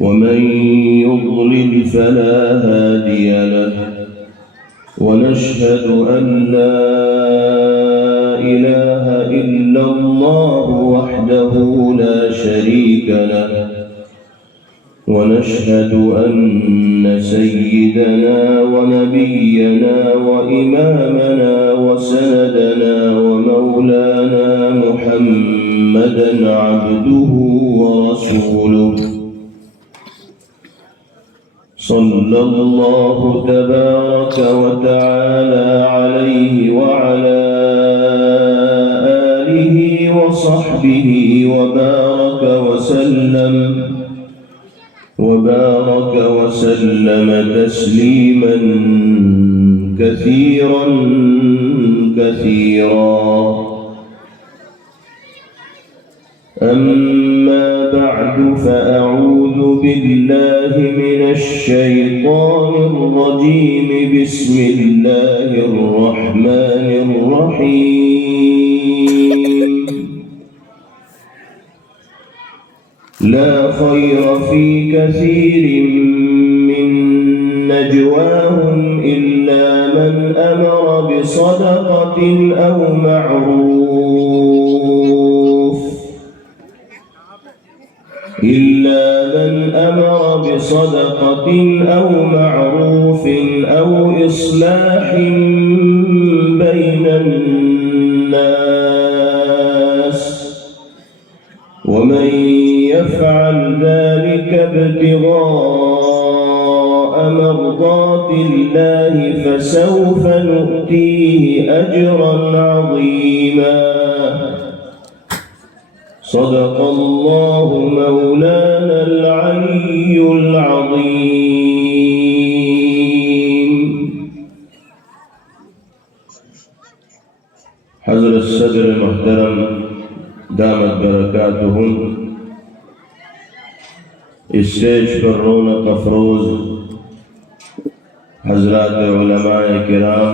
ومن يضلل فلا هادي له ونشهد أن لا إله إلا الله وحده لا شريك له ونشهد أن سيدنا ونبينا وإمامنا وسندنا ومولانا محمدا عبده ورسوله صلى الله تبارك وتعالى عليه وعلى آله وصحبه وبارك وسلم تسليما كثيرا أما بعد فأعوذ بالله من الشيطان الرجيم بسم الله الرحمن الرحيم لا خير في كثير من نجواهم إلا من أمر بصدقة أو معروف أو إصلاح بين الناس ومن يفعل ذلك ابتغاء مرضات الله فسوف نؤتيه أجرا عظيما صدق الله مولانا العلي العظيم. حضرت صدر محترم دامت برکاتہم، اسٹیج پر رونق افروز حضرات علماء کرام،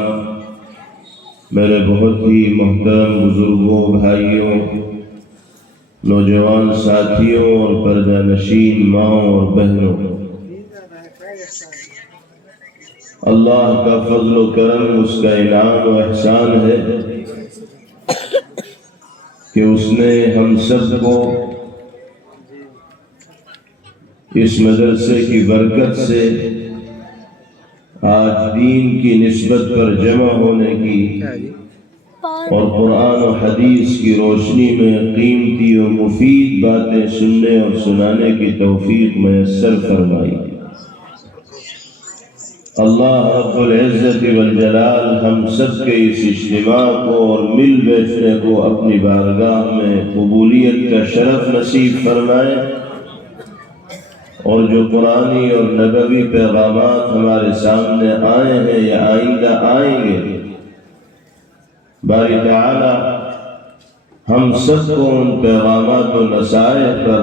میرے بہت ہی محترم بزرگوں، بھائیوں، نوجوان ساتھیوں اور پردہ نشین ماؤں اور بہنوں، اللہ کا فضل و کرم، اس کا انعام و احسان ہے کہ اس نے ہم سب کو اس مدرسے کی برکت سے آج دین کی نسبت پر جمع ہونے کی اور قرآن و حدیث کی روشنی میں قیمتی و مفید باتیں سننے اور سنانے کی توفیق میسر فرمائی۔ اللہ رب العزت والجلال ہم سب کے اس اجتماع کو اور مل بیٹھنے کو اپنی بارگاہ میں قبولیت کا شرف نصیب فرمائے، اور جو قرآنی اور نبوی پیغامات ہمارے سامنے آئے ہیں یا آئندہ آئیں گے، باری تعالی ہم سب کو ان پیغامات و نصائح پر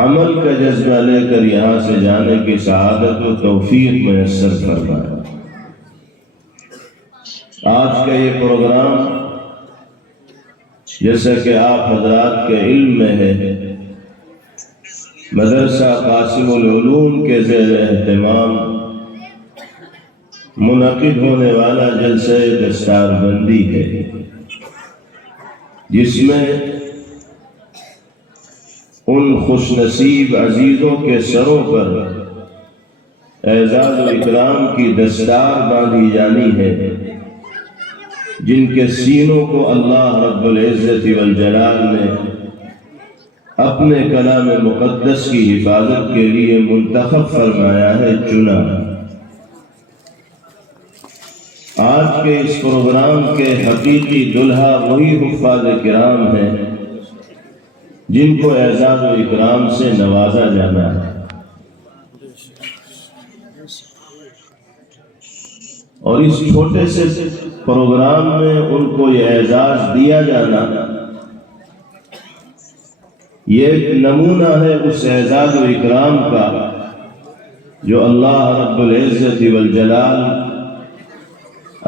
عمل کا جذبہ لے کر یہاں سے جانے کی سعادت و توفیق میسر فرمائے۔ آج کا یہ پروگرام جیسا کہ آپ حضرات کے علم میں ہے، مدرسہ قاسم العلوم کے زیر اہتمام منعقد ہونے والا جلسہ دستار بندی ہے، جس میں ان خوش نصیب عزیزوں کے سروں پر اعزاز و اکرام کی دستار باندھی جانی ہے، جن کے سینوں کو اللہ رب العزت والجلال نے اپنے کلام مقدس کی حفاظت کے لیے منتخب فرمایا ہے، چنا۔ آج کے اس پروگرام کے حقیقی دلہا وہی حفاظ کرام ہیں جن کو اعزاز و اکرام سے نوازا جانا ہے، اور اس چھوٹے سے پروگرام میں ان کو یہ اعزاز دیا جانا یہ ایک نمونہ ہے اس اعزاز و اکرام کا جو اللہ رب العزت والجلال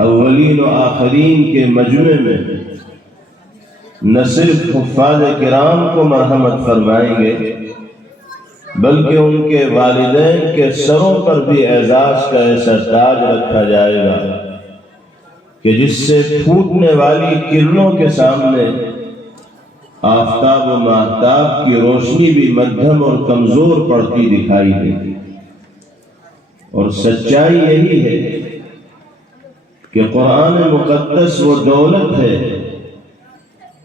اولین و آخرین کے مجمع میں نہ صرف حفاظ کرام کو مرحمت فرمائیں گے بلکہ ان کے والدین کے سروں پر بھی اعزاز کا ایسا تاج رکھا جائے گا کہ جس سے پھوٹنے والی کرنوں کے سامنے آفتاب و ماہتاب کی روشنی بھی مدھم اور کمزور پڑتی دکھائی دے۔ اور سچائی یہی ہے کہ قرآن مقدس وہ دولت ہے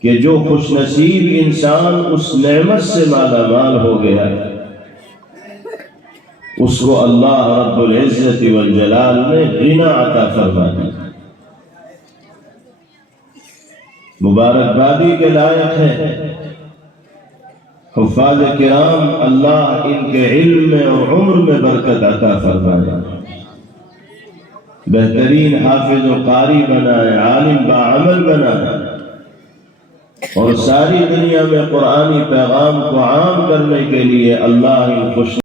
کہ جو خوش نصیب انسان اس نعمت سے مالا مال ہو گیا، اس کو اللہ رب العزت والجلال نے غنا عطا فرما دی۔ مبارکبادی کے لائق ہے حفاظ کرام، اللہ ان کے علم میں اور عمر میں برکت عطا فرمائے، بہترین حافظ و قاری بنائے، عالم باعمل بنائے، اور ساری دنیا میں قرآنی پیغام کو عام کرنے کے لیے اللہ ان خوش